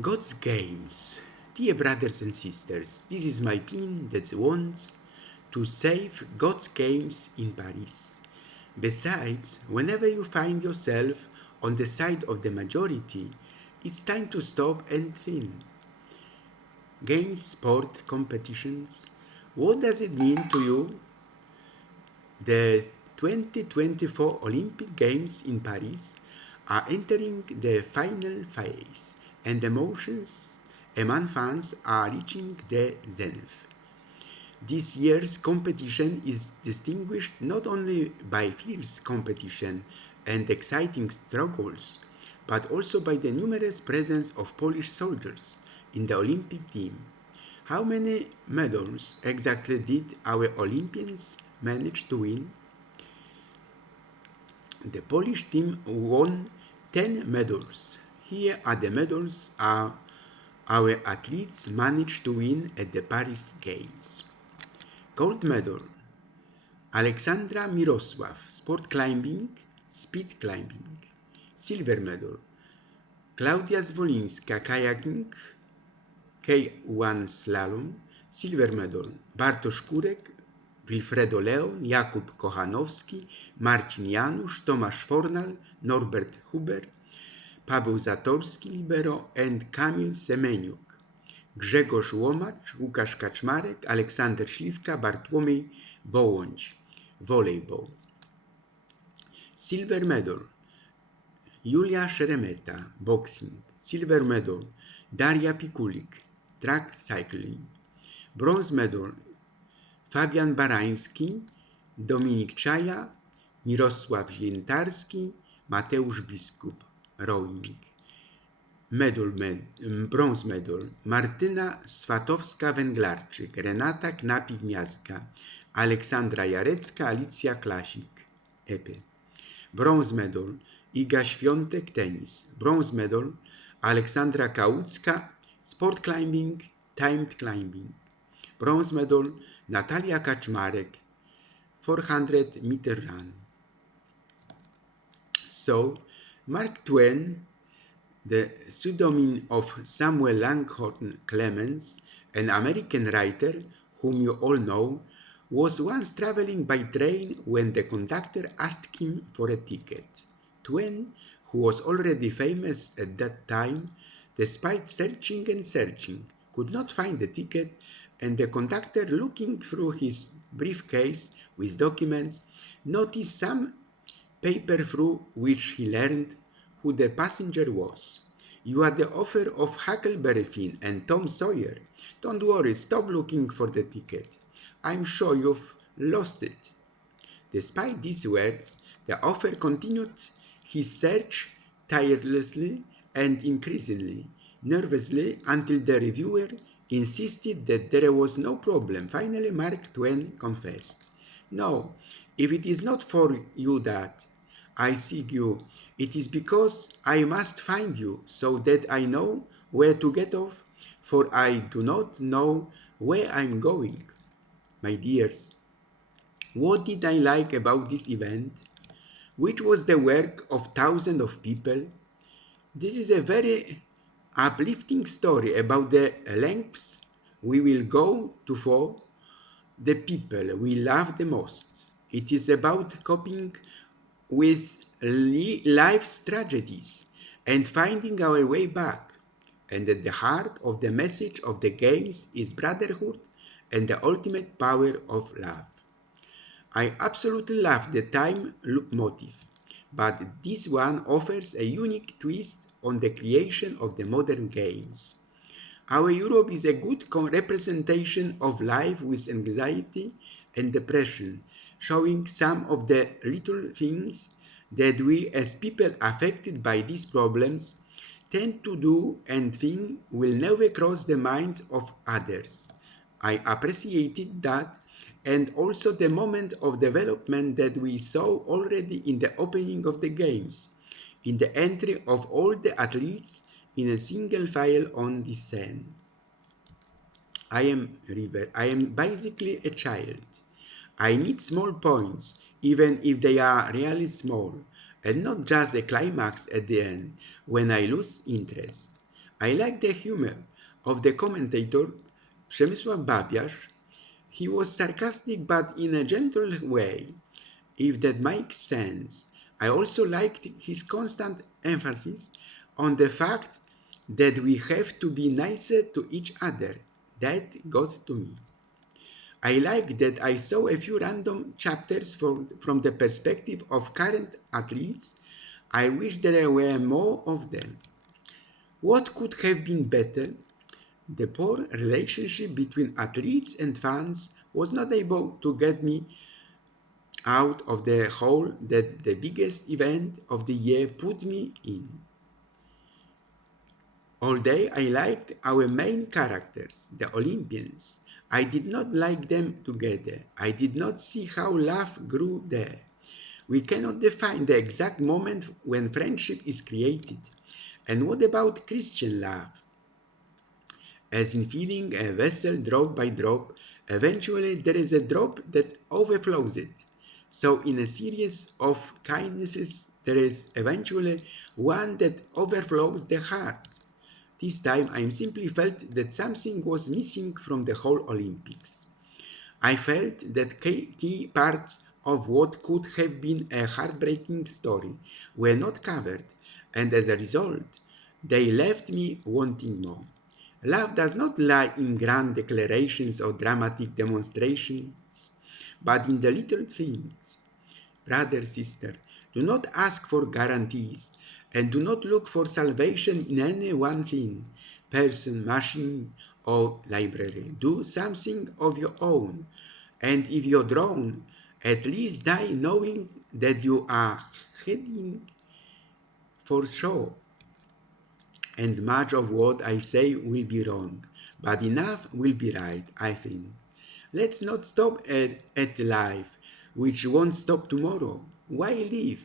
God's games. Dear brothers and sisters, this is my plea that wants to save God's games in Paris. Besides, whenever you find yourself on the side of the majority, it's time to stop and think. Games, sport, competitions. What does it mean to you? The 2024 Olympic Games in Paris are entering the final phase, and emotions among fans are reaching the zenith. This year's competition is distinguished not only by fierce competition and exciting struggles, but also by the numerous presence of Polish soldiers in the Olympic team. How many medals exactly did our Olympians manage to win? The Polish team won 10 medals. Here are the medals our athletes managed to win at the Paris Games. Gold medal, Alexandra Mirosław, sport climbing, speed climbing. Silver medal, Klaudia Zwolińska, kayaking, K1 slalom. Silver medal, Bartosz Kurek, Wilfredo Leon, Jakub Kochanowski, Marcin Janusz, Tomasz Fornal, Norbert Huber, Paweł Zatorski, libero, and Kamil Semeniuk. Grzegorz Łomacz, Łukasz Kaczmarek, Aleksander Śliwka, Bartłomiej Bołądź, volleyball. Silver medal, Julia Szeremeta, boxing. Silver medal, Daria Pikulik, track cycling. Bronze medal, Fabian Barański, Dominik Czaja, Mirosław Ziętarski, Mateusz Biskup, rowing. Bronze medal, Martyna Swatowska-Węglarczyk, Renata Knapi-Gniazga, Aleksandra Jarecka, Alicja Klasik, epy. Bronze medal, Iga Świątek, tenis. Bronze medal, Aleksandra Kałucka, sport climbing, timed climbing. Bronze medal, Natalia Kaczmarek, 400-meter run. So, Mark Twain, the pseudonym of Samuel Langhorne Clemens, an American writer whom you all know, was once traveling by train when the conductor asked him for a ticket. Twain, who was already famous at that time, despite searching and searching, could not find the ticket, and the conductor, looking through his briefcase with documents, noticed some paper through which he learned who the passenger was. "You are the author of Huckleberry Finn and Tom Sawyer. Don't worry, stop looking for the ticket. I'm sure you've lost it." Despite these words, the author continued his search tirelessly and increasingly nervously until the reviewer insisted that there was no problem. Finally, Mark Twain confessed, "No, if it is not for you that I seek you, it is because I must find you, so that I know where to get off, for I do not know where I'm going." My dears, what did I like about this event, which was the work of thousands of people? This is a very uplifting story about the lengths we will go to for the people we love the most. It is about coping with life's tragedies and finding our way back. And at the heart of the message of the games is brotherhood and the ultimate power of love. I absolutely love the time loop motif, but this one offers a unique twist on the creation of the modern games. Our Europe is a good representation of life with anxiety and depression, showing some of the little things that we as people affected by these problems tend to do and think will never cross the minds of others. I appreciated that, and also the moment of development that we saw already in the opening of the games, in the entry of all the athletes in a single file on the scene. I am basically a child. I need small points, even if they are really small, and not just a climax at the end when I lose interest. I like the humor of the commentator Przemysław Babiarz. He was sarcastic but in a gentle way, if that makes sense. I also liked his constant emphasis on the fact that we have to be nicer to each other. That got to me. I like that I saw a few random chapters from the perspective of current athletes. I wish there were more of them. What could have been better? The poor relationship between athletes and fans was not able to get me out of the hole that the biggest event of the year put me in. All day I liked our main characters, the Olympians. I did not like them together. I did not see how love grew there. We cannot define the exact moment when friendship is created. And what about Christian love? As in filling a vessel drop by drop, eventually there is a drop that overflows it. So in a series of kindnesses, there is eventually one that overflows the heart. This time I simply felt that something was missing from the whole Olympics. I felt that key parts of what could have been a heartbreaking story were not covered, and as a result, they left me wanting more. Love does not lie in grand declarations or dramatic demonstrations, but in the little things. Brother, sister, do not ask for guarantees and do not look for salvation in any one thing, person, machine, or library. Do something of your own, and if you're drawn, at least die knowing that you are heading for shore. And much of what I say will be wrong, but enough will be right, I think. Let's not stop at life, which won't stop tomorrow. Why live?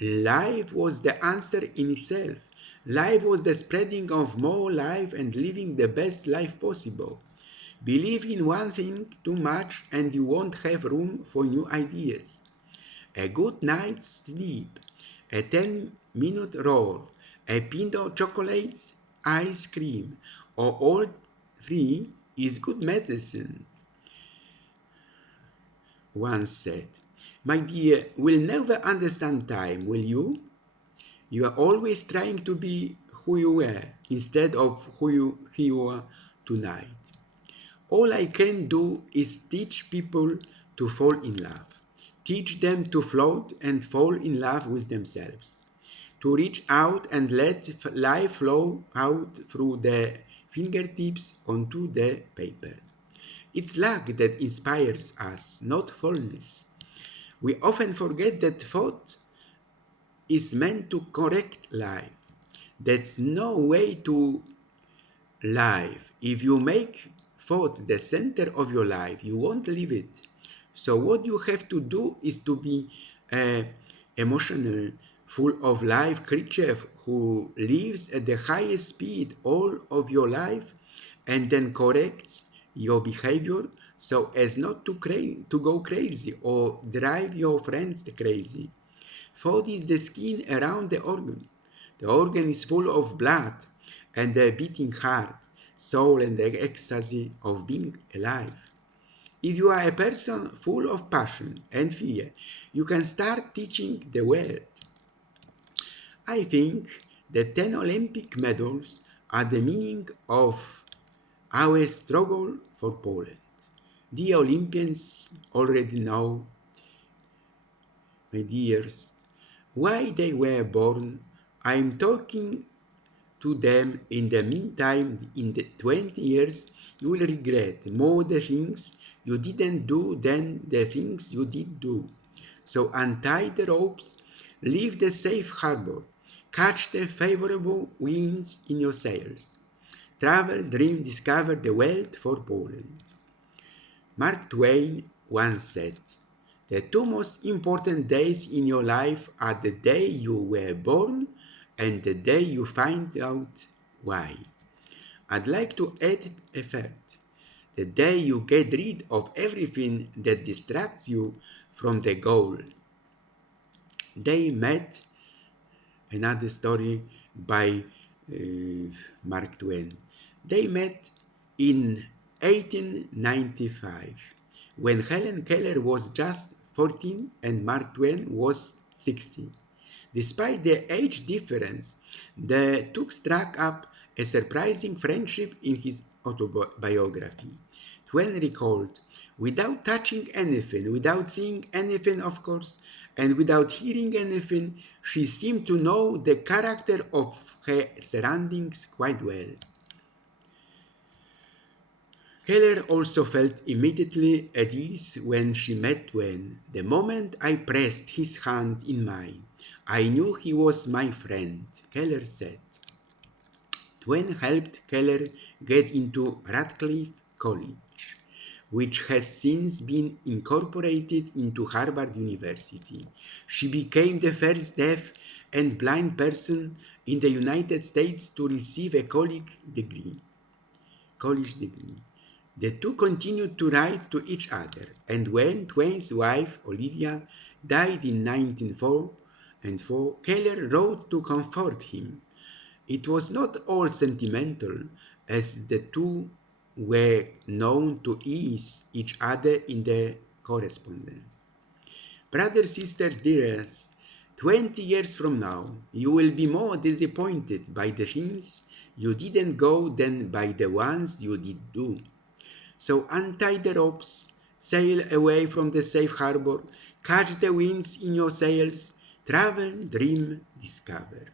Life was the answer in itself. Life was the spreading of more life and living the best life possible. Believe in one thing too much and you won't have room for new ideas. A good night's sleep, a 10-minute roll, a pint of chocolates, ice cream, or all three is good medicine, one said. My dear, we'll never understand time, will you? You are always trying to be who you were instead of who you are tonight. All I can do is teach people to fall in love. Teach them to float and fall in love with themselves. To reach out and let life flow out through their fingertips onto the paper. It's luck that inspires us, not fullness. We often forget that thought is meant to correct life. That's no way to life. If you make thought the center of your life, you won't live it. So what you have to do is to be emotional, full of life creature who lives at the highest speed all of your life and then corrects your behavior so as not to go crazy or drive your friends crazy. Thought is the skin around the organ. The organ is full of blood and a beating heart, soul and the ecstasy of being alive. If you are a person full of passion and fear, you can start teaching the world. I think the 10 Olympic medals are the meaning of our struggle for Poland. The Olympians already know, my dears, why they were born. I am talking to them. In the meantime, in the 20 years, you will regret more the things you didn't do than the things you did do. So untie the ropes, leave the safe harbor, catch the favorable winds in your sails. Travel, dream, discover the world for Poland. Mark Twain once said, the two most important days in your life are the day you were born and the day you find out why. I'd like to add a third. The day you get rid of everything that distracts you from the goal. They met, another story by Mark Twain. They met in 1895 when Helen Keller was just 14 and Mark Twain was 60. Despite the age difference, the two struck up a surprising friendship in his autobiography. Twain recalled, without touching anything, without seeing anything, of course, and without hearing anything, she seemed to know the character of her surroundings quite well. Keller also felt immediately at ease when she met Twain. The moment I pressed his hand in mine, I knew he was my friend, Keller said. Twain helped Keller get into Radcliffe College, which has since been incorporated into Harvard University. She became the first deaf and blind person in the United States to receive a college degree. The two continued to write to each other, and when Twain's wife, Olivia, died in 1904, Keller wrote to comfort him. It was not all sentimental, as the two were known to ease each other in their correspondence. Brothers, sisters, dearest, 20 years from now, you will be more disappointed by the things you didn't go than by the ones you did do. So untie the ropes, sail away from the safe harbor, catch the winds in your sails, travel, dream, discover.